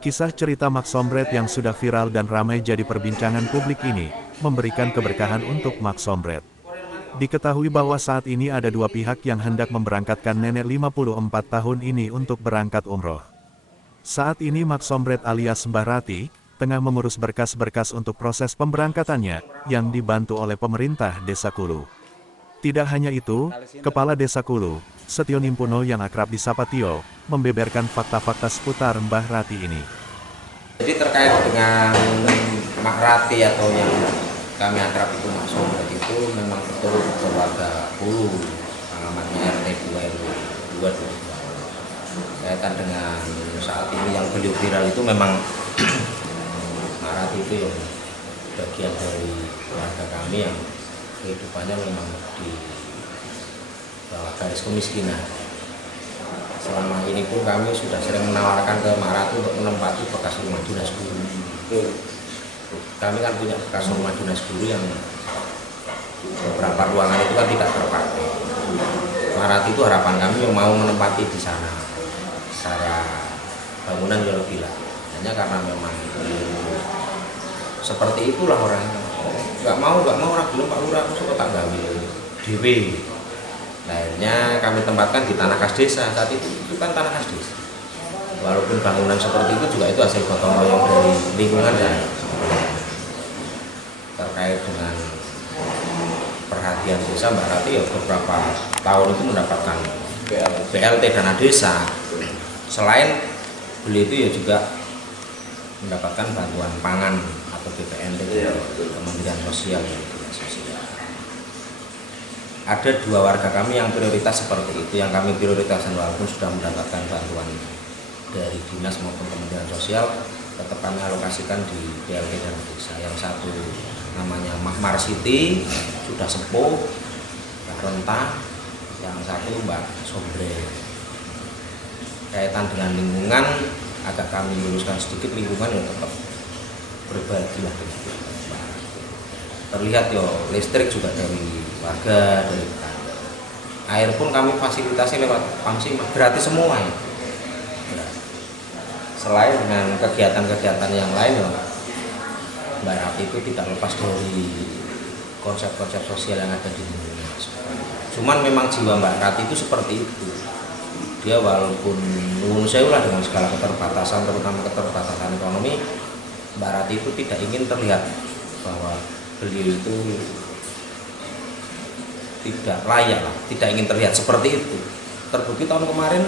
Kisah cerita Mak Sombret yang sudah viral dan ramai jadi perbincangan publik ini, memberikan keberkahan untuk Mak Sombret. Diketahui bahwa saat ini ada dua pihak yang hendak memberangkatkan nenek 54 tahun ini untuk berangkat umroh. Saat ini Mak Sombret alias Mbah Rati, tengah mengurus berkas-berkas untuk proses pemberangkatannya, yang dibantu oleh pemerintah Desa Kulu. Tidak hanya itu, Kepala Desa Kulu, Setio Nimpuno yang akrab disapa Tio, membeberkan fakta-fakta seputar Mbah Rati ini. Jadi terkait dengan Mak Rati atau yang kami akrab itu Mak Sombret itu memang betul keluarga Kulu, alamatnya RT 2 kaitan dengan saat ini yang beliau viral itu memang Mak Rati itu yang bagian dari keluarga kami yang kehidupannya memang di bawah garis kemiskinan. Selama ini pun kami sudah sering menawarkan ke Mak Rati untuk menempati bekas rumah dinas guru. Kami kan punya bekas rumah dinas guru yang beberapa ruangan itu kan tidak terpakai. Mak Rati itu harapan kami yang mau menempati di sana secara bangunan yang lebih lah. Hanya karena memang seperti itulah orangnya. Nggak mau orang belum Pak Lurah aku suka tak gawe dewe. Akhirnya kami tempatkan di tanah kas desa. Saat itu kan tanah kas desa. Walaupun bangunan seperti itu juga itu hasil gotong royong dari lingkungan dan terkait dengan perhatian desa Mbak Rati ya beberapa tahun itu mendapatkan BLT dana desa. Selain beliau itu ya juga mendapatkan bantuan pangan atau BPNT Kementerian Sosial. Ada dua warga kami yang prioritas seperti itu, yang kami prioritaskan walaupun sudah mendapatkan bantuan dari dinas maupun Kementerian Sosial, tetap kami alokasikan di BLT dan desa. Yang satu namanya Mahmar Siti, sudah sepuh, Mbak Renta, yang satu Mbak Sombret. Kaitan dengan lingkungan, agak kami luruskan sedikit, lingkungan yang tetap berbagi lah. Terlihat yo listrik juga dari warga, dari tetangga. Air pun kami fasilitasi lewat pamsi gratis semua ya. Selain dengan kegiatan-kegiatan yang lain ya, Mbak Rati itu tidak lepas dari konsep-konsep sosial yang ada di Indonesia. Cuman memang jiwa Mbak Rati itu seperti itu. Dia walaupun nuwun sewu lah dengan segala keterbatasan, terutama keterbatasan ekonomi, Mbak Rati itu tidak ingin terlihat bahwa beliau itu tidak layak lah, tidak ingin terlihat seperti itu. Terbukti tahun kemarin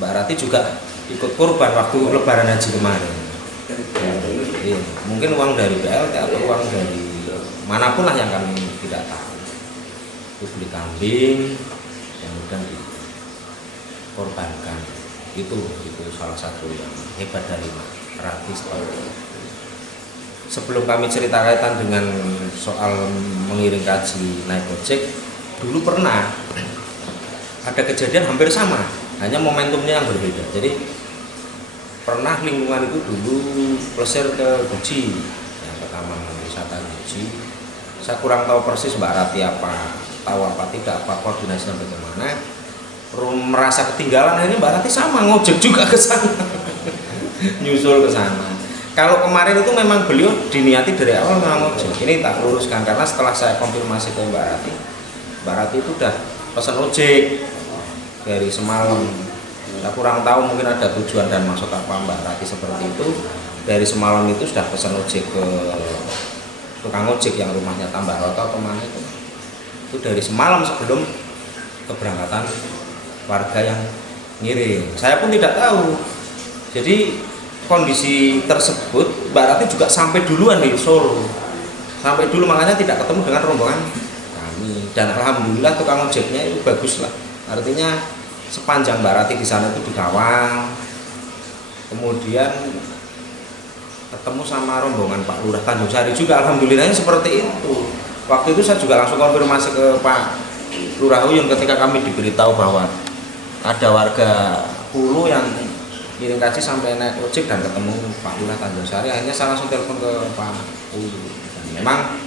Mbak Rati juga ikut korban waktu lebaran haji kemarin. Mungkin uang dari BLT atau uang dari manapun lah yang kami tidak tahu. Itu beli kambing, kemudian dikorbankan. Itu salah satu yang hebat dari Mak Rati. Sebelum kami cerita kaitan dengan soal mengiring kaji naik ojek, dulu pernah ada kejadian hampir sama, hanya momentumnya yang berbeda. Jadi pernah lingkungan itu dulu plesir ke Guji, yang ke taman wisata Guji. Saya kurang tahu persis Mbak Rati tahu apa tidak, apa koordinasinya bagaimana. Merasa ketinggalan, akhirnya Mbak Rati sama ngojek juga ke sana, nyusul ke sana. Kalau kemarin itu memang beliau diniati dari awal memang ojek. Ini tak luruskan karena setelah saya konfirmasi ke Mbak Rati itu udah pesan ojek dari semalam. Saya kurang tahu mungkin ada tujuan dan maksud apa Mbak Rati seperti itu. Dari semalam itu sudah pesan ojek ke tukang ojek yang rumahnya Tambah Roto atau mana itu. Itu dari semalam sebelum keberangkatan warga yang ngirim. Saya pun tidak tahu. Jadi kondisi tersebut Mbak Rati juga sampai duluan di Solo, sampai dulu, makanya tidak ketemu dengan rombongan kami. Dan alhamdulillah tukang ojeknya itu bagus lah, artinya sepanjang Mbak Rati di sana itu dikawal. Kemudian ketemu sama rombongan Pak Lurah Tanjung Sari juga, alhamdulillahnya seperti itu. Waktu itu saya juga langsung konfirmasi ke Pak Lurah Uyun ketika kami diberitahu bahwa ada warga Kulu yang kirim kaji sampai naik ojek dan ketemu Pak Lurah Tanjung Sari. Akhirnya saya langsung telepon ke Pak Uyun. Dan memang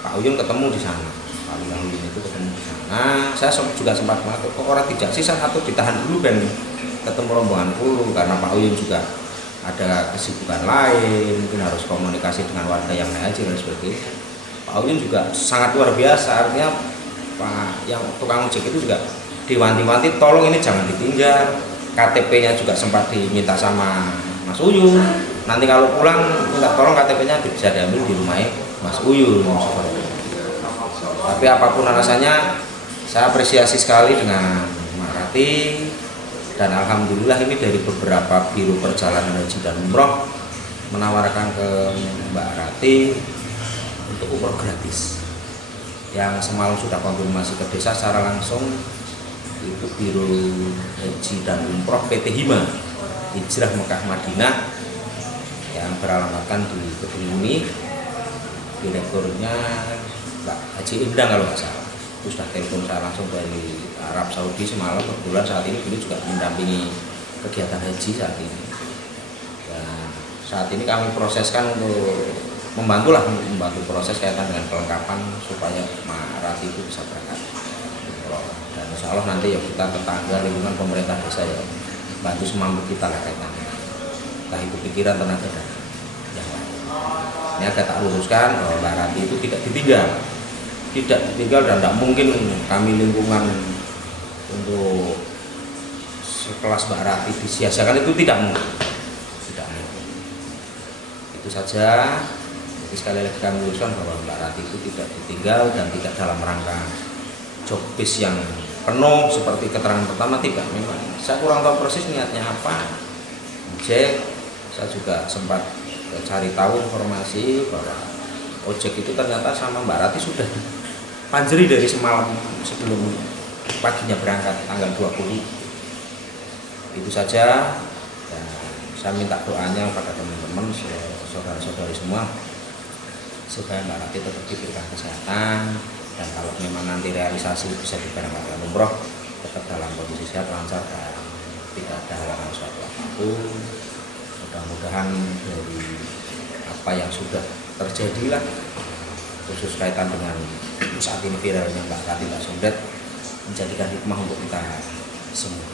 Pak Uyun ketemu di sana. Pak Lurah Uyun itu ketemu di sana. Saya juga sempat mengatakan kok orang tidak sih, saya atau ditahan dulu dan ketemu rombongan Kulu, karena Pak Uyun juga ada kesibukan lain, mungkin harus komunikasi dengan warga yang naik haji dan sebagainya. Pak Uyun juga sangat luar biasa, artinya Pak yang tukang ojek itu juga diwanti-wanti, tolong ini jangan ditinggal. KTP-nya juga sempat diminta sama Mas Uyun. Nanti kalau pulang minta tolong KTP-nya bisa diambil di rumah Mas Uyun. Tapi apapun alasannya, saya apresiasi sekali dengan Mbak Rati. Dan alhamdulillah ini dari beberapa biro perjalanan haji dan umroh menawarkan ke Mbak Rati untuk umroh gratis. Yang semalam sudah konfirmasi ke desa secara langsung, itu biro haji dan umroh PT Hima Hijrah Mekah Madinah yang beralamatkan di Kedung Muni. Direkturnya Mbak Haji Indah kalau nggak salah. Itu sudah telepon saya langsung dari Arab Saudi semalam, kebetulan saat ini beliau juga mendampingi kegiatan haji saat ini. Dan saat ini kami proseskan untuk membantu proses kaitan dengan kelengkapan supaya Mbak Rati itu bisa berangkat. Dan insya Allah nanti ya kita tetangga lingkungan pemerintah desa ya bantu semampu kita lah kaitannya. Entah itu pikiran, tenaga dan yang lain. Ini agak tak luruskan bahwa Mbak Rati itu tidak ditinggal dan tidak mungkin kami lingkungan untuk sekelas Mbak Rati disia-siakan, itu tidak mungkin. Itu saja. Jadi sekali lagi kami luruskan bahwa Mbak Rati itu tidak ditinggal dan tidak dalam rangka job base yang penuh seperti keterangan pertama, tidak. Memang saya kurang tahu persis niatnya apa. Saya juga sempat cari tahu informasi bahwa ojek itu ternyata sama Mbak Rati sudah dipanjeri dari semalam sebelum paginya berangkat tanggal 20. Itu saja. Dan saya minta doanya pada teman-teman, saudara-saudari semua, supaya Mbak Rati tetap diberikan kesehatan, dan kalau memang nanti realisasi bisa diberangkatkan umroh tetap dalam kondisi sehat, lancar, dan tidak ada halangan suatu apapun. Mudah-mudahan dari apa yang sudah terjadi lah, khusus kaitan dengan saat ini viralnya Mbak Rati Mbak Sombret, menjadikan hikmah untuk kita semua.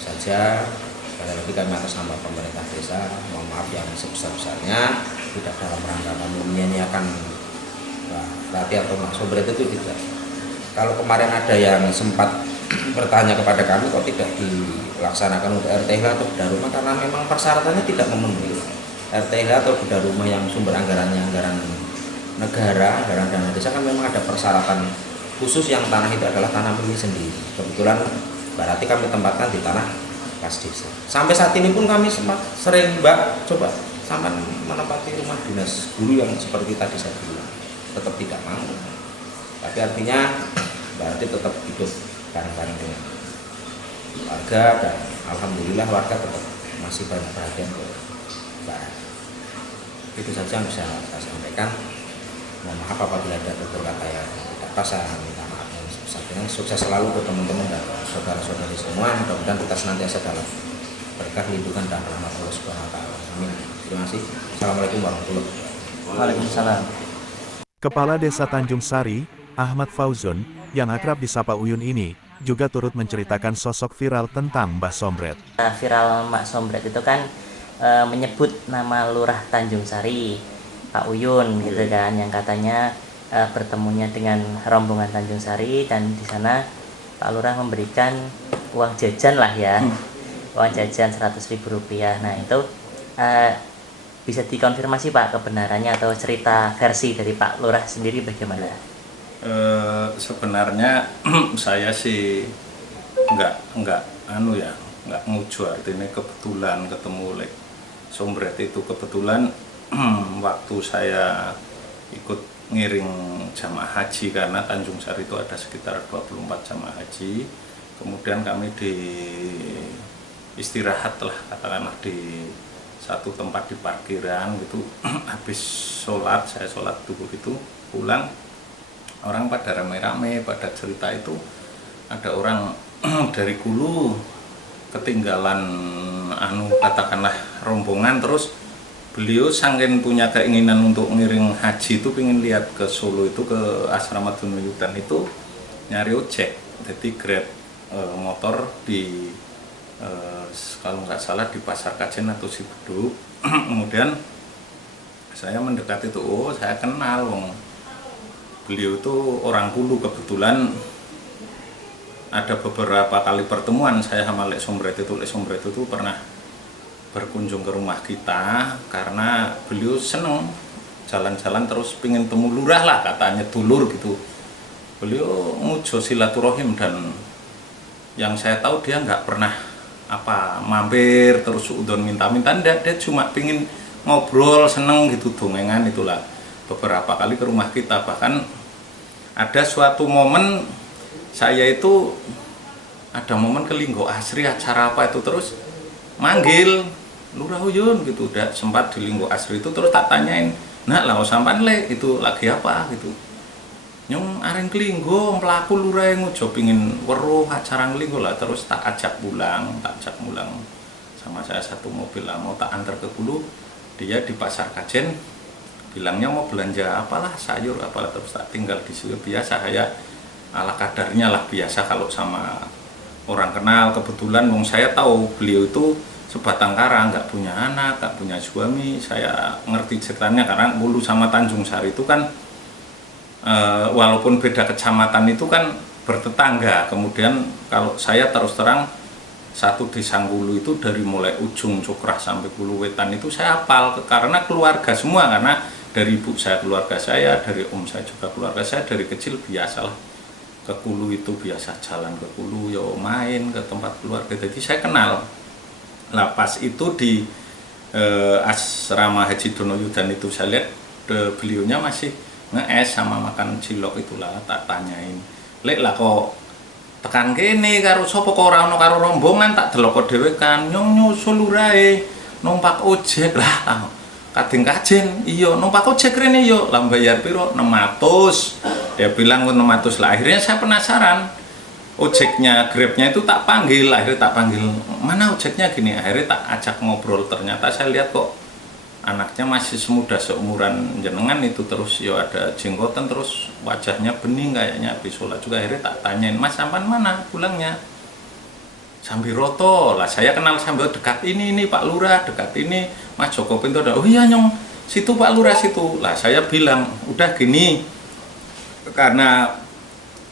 Saja sekali lagi kami atas nama pemerintah desa mohon maaf yang sebesar-besarnya, tidak dalam rangka kami menyanyiakan Mbak Rati atau Mbak Sombret, itu tidak. Kalau kemarin ada yang sempat bertanya kepada kami kok tidak dilaksanakan untuk RTH atau bedah rumah, karena memang persyaratannya tidak memenuhi. RTH atau bedah rumah yang sumber anggarannya anggaran negara, anggaran dana desa, kan memang ada persyaratan khusus yang tanah itu adalah tanah milik sendiri. Kebetulan Mbak Rati kami tempatkan di tanah kas desa. Sampai saat ini pun kami sempat sering Mbak coba sampai menempati rumah dinas guru yang seperti tadi saya bilang, tetap tidak mau. Tapi artinya Mbak Rati tetap hidup bareng-bareng dengan warga, dan alhamdulillah warga tetap masih banyak perhatian ke Mbak Rati. Itu saja yang bisa saya sampaikan. Mohon maaf apabila ada tutur kata yang tidak pas, saya minta maaf yang sebesar-besarnya. Sukses selalu untuk teman-teman dan saudara-saudari semua. Mudah-mudahan kita senantiasa dalam berkah lindungan dan rahmat Allah Subhanahu wa taala. Amin. Terima kasih. Assalamualaikum warahmatullahi wabarakatuh. Waalaikumsalam. Kepala Desa Tanjung Sari, Ahmad Fauzun, yang akrab disapa Uyun ini, juga turut menceritakan sosok viral tentang Mbah Sombret. Viral Mbak Sombret itu kan menyebut nama Lurah Tanjung Sari, Pak Uyun gitu kan, yang katanya bertemunya dengan rombongan Tanjung Sari, dan di sana Pak Lurah memberikan uang jajan lah ya, uang jajan Rp100.000. Nah itu bisa dikonfirmasi Pak kebenarannya atau cerita versi dari Pak Lurah sendiri bagaimana? Sebenarnya saya sih nggak nguju, artinya kebetulan ketemu oleh Sombret itu kebetulan waktu saya ikut ngiring jamaah haji, karena Tanjung Sari itu ada sekitar 24 jamaah haji. Kemudian kami istirahat lah, katakanlah di satu tempat di parkiran gitu. Habis sholat, saya sholat dulu gitu, pulang, orang pada rame-rame pada cerita itu ada orang dari Hulu ketinggalan katakanlah rombongan, terus beliau saking punya keinginan untuk ngiring haji itu, pengen lihat ke Solo itu, ke asrama Dunuyudan itu, nyari ojek, jadi grab motor di kalau nggak salah di Pasar Kajen atau Cibeduk. Kemudian saya mendekat itu, oh saya kenal wong. Beliau itu orang Hulu, kebetulan ada beberapa kali pertemuan saya sama Lek Sombret itu. Lek Sombret itu pernah berkunjung ke rumah kita karena beliau seneng jalan-jalan terus pingin temu lurah lah, katanya dulur gitu. Beliau ngujo silaturahim, dan yang saya tahu dia nggak pernah mampir terus udon minta-minta, dia cuma pingin ngobrol, seneng gitu, dongengan itulah. Beberapa kali ke rumah kita, bahkan ada suatu momen saya itu ada momen ke Linggo Asri, acara apa itu, terus manggil Lurah Uyun gitu. Udah sempat di Linggo Asri itu, terus tak tanyain, nah lah sampan le itu lagi apa gitu. Nyong areng Linggo melaku lurah yang ngujo pingin weruh acara Linggo lah, terus tak ajak pulang sama saya satu mobil lah, mau tak antar ke Hulu. Dia di Pasar Kajen bilangnya mau belanja apalah, sayur apalah, terus tak tinggal di situ. Biasa saya ala kadarnya lah, biasa kalau sama orang kenal. Kebetulan wong saya tahu beliau itu sebatang kara, nggak punya anak, nggak punya suami. Saya ngerti ceritanya karena Hulu sama Tanjung Sari itu kan walaupun beda kecamatan itu kan bertetangga. Kemudian kalau saya terus terang satu desa Hulu itu dari mulai ujung Cukrah sampai Hulu Wetan itu saya hafal karena keluarga semua, karena dari ibu saya keluarga saya, dari om saya juga keluarga saya. Dari kecil biasalah ke Hulu itu, biasa jalan ke Hulu, ya main ke tempat keluarga, jadi saya kenal. Lah pas itu di asrama Haji Donoyudan itu saya lihat beliaunya masih nge-es sama makan cilok itulah. Tak tanyain, lek lah kok tekan kene karo sapa kok ora ono karo rombongan, tak delok dhewe kan nyong nyusul lurae numpak ojek lah. Kadang Kajen, iya numpak ojek rene yo, lah bayar piro? 600. Dia bilang 600 lah. Akhirnya saya penasaran. Ojeknya, Grabnya itu tak panggil, akhirnya tak panggil, mana ojeknya gini, akhirnya tak ajak ngobrol. Ternyata saya lihat kok anaknya masih semuda seumuran jenengan itu, terus yo ada jenggotan, terus wajahnya bening kayaknya habis sholat juga. Akhirnya tak tanyain, Mas sampan mana pulangnya? Sambiroto lah, saya kenal Sambil dekat ini Pak Lurah, dekat ini Mas Joko Pinto. Oh iya nyong, situ Pak Lurah situ lah. Saya bilang udah gini, karena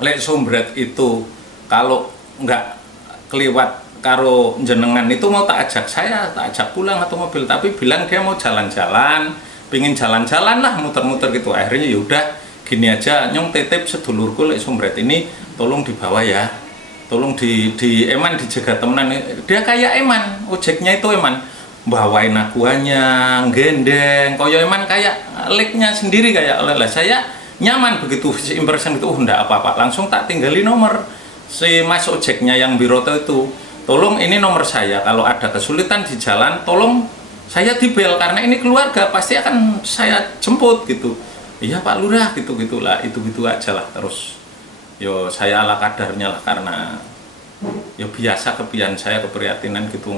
Lek Sombret itu kalau nggak keliwat karo jenengan itu mau tak ajak, saya tak ajak pulang atau mobil, tapi bilang dia mau jalan-jalan, pingin jalan-jalan lah, muter-muter gitu. Akhirnya yaudah gini aja, nyong titip sedulurku Lek Sombret ini tolong dibawa ya, tolong di Eman dijaga temenan. Dia kayak Eman, ojeknya itu Eman, bawain akuannya, gendeng, koyo Eman kayak leknya sendiri kayak oleh saya nyaman begitu. Impression itu enggak apa-apa, langsung tak tinggali nomor si Mas ojeknya yang Biroto itu, tolong ini nomor saya, kalau ada kesulitan di jalan tolong saya dibel, karena ini keluarga pasti akan saya jemput gitu. Iya Pak Lurah gitu gitulah, itu gitu aja lah. Terus yo saya ala kadarnya lah, karena yo biasa kepian saya, keprihatinan gitu,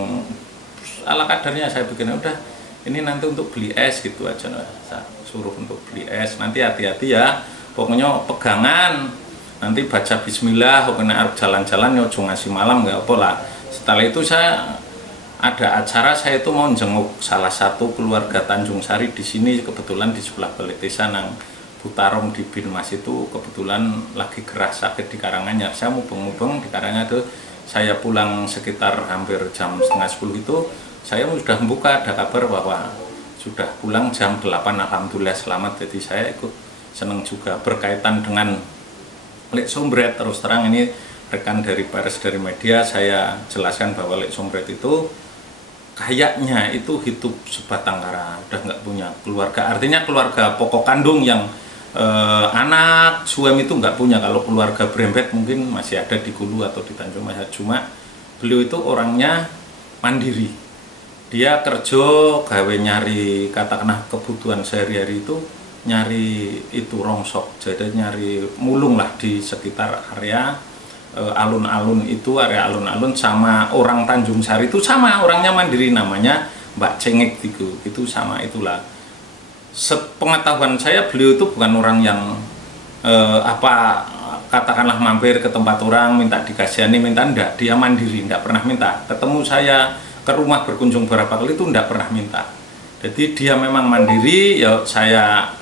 ala kadarnya saya bikin udah ini nanti untuk beli es gitu aja, saya suruh untuk beli es, nanti hati-hati ya, pokoknya pegangan, nanti baca bismillah, pokoknya harus jalan-jalan ya ngasih malam nggak apa lah. Setelah itu saya ada acara, saya itu mau jenguk salah satu keluarga Tanjung Sari di sini, kebetulan di sebelah balik desa nang Butarong di Binmas itu, kebetulan lagi gerah sakit di Karanganyar. Saya mubeng-mubeng di Karanganyar itu, saya pulang sekitar hampir jam setengah 10 itu, saya sudah membuka ada kabar bahwa sudah pulang jam 8, alhamdulillah selamat. Jadi saya ikut senang juga berkaitan dengan Lek Sombret. Terus terang ini rekan dari pers, dari media, saya jelaskan bahwa Lek Sombret itu kayaknya itu hidup sebatang kara, udah nggak punya keluarga, artinya keluarga pokok kandung yang anak suami itu nggak punya. Kalau keluarga berempet mungkin masih ada di Hulu atau di Tanjung Mas. Cuma beliau itu orangnya mandiri, dia kerja gawe nyari katakanlah kebutuhan sehari-hari itu, nyari itu rongsok, jadi nyari mulung lah di sekitar area alun-alun itu, area alun-alun. Sama orang Tanjung Sari itu sama, orangnya mandiri, namanya Mbak Cengek itu sama itulah. Sepengetahuan saya beliau itu bukan orang yang katakanlah mampir ke tempat orang minta dikasihani, minta, enggak, dia mandiri, enggak pernah minta. Ketemu saya ke rumah berkunjung berapa kali itu enggak pernah minta. Jadi dia memang mandiri, ya saya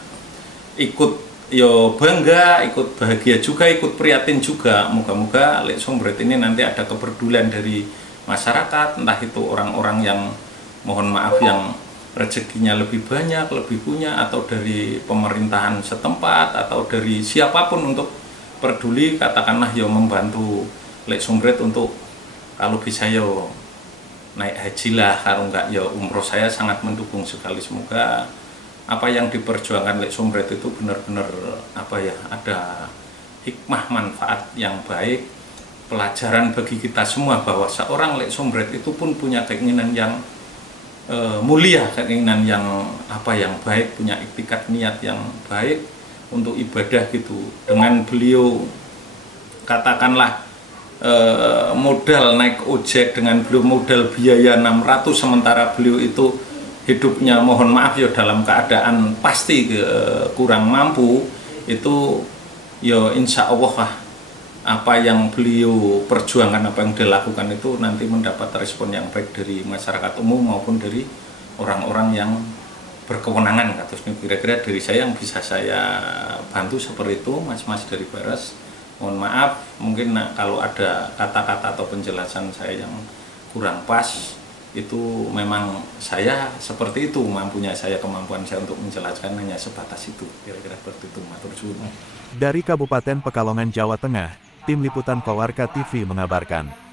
ikut yo bangga, ikut bahagia juga, ikut prihatin juga. Moga-moga Lek Sombret ini nanti ada kepedulian dari masyarakat, entah itu orang-orang yang mohon maaf yang rezekinya lebih banyak, lebih punya, atau dari pemerintahan setempat, atau dari siapapun untuk peduli, katakanlah yo membantu Lek Sombret untuk kalau bisa yo naik haji lah, kalau enggak yo umroh. Saya sangat mendukung sekali. Semoga apa yang diperjuangkan Lek Sombret itu benar-benar apa ya, ada hikmah manfaat yang baik, pelajaran bagi kita semua bahwa seorang Lek Sombret itu pun punya keinginan yang mulia, keinginan yang apa yang baik, punya iktikat niat yang baik untuk ibadah gitu. Dengan beliau katakanlah modal naik ojek, dengan beliau modal biaya 600, sementara beliau itu hidupnya mohon maaf ya dalam keadaan pasti kurang mampu, itu ya insya Allah lah apa yang beliau perjuangkan, apa yang dilakukan itu nanti mendapat respon yang baik dari masyarakat umum maupun dari orang-orang yang berkewenangan. Katusnya kira-kira dari saya yang bisa saya bantu seperti itu, mas-mas dari Baras. Mohon maaf mungkin kalau ada kata-kata atau penjelasan saya yang kurang pas, itu memang saya seperti itu, mampunya saya, kemampuan saya untuk menjelaskan hanya sebatas itu, kira-kira seperti itu. Matur suwun. Dari Kabupaten Pekalongan, Jawa Tengah, Tim Liputan Pawarka TV mengabarkan.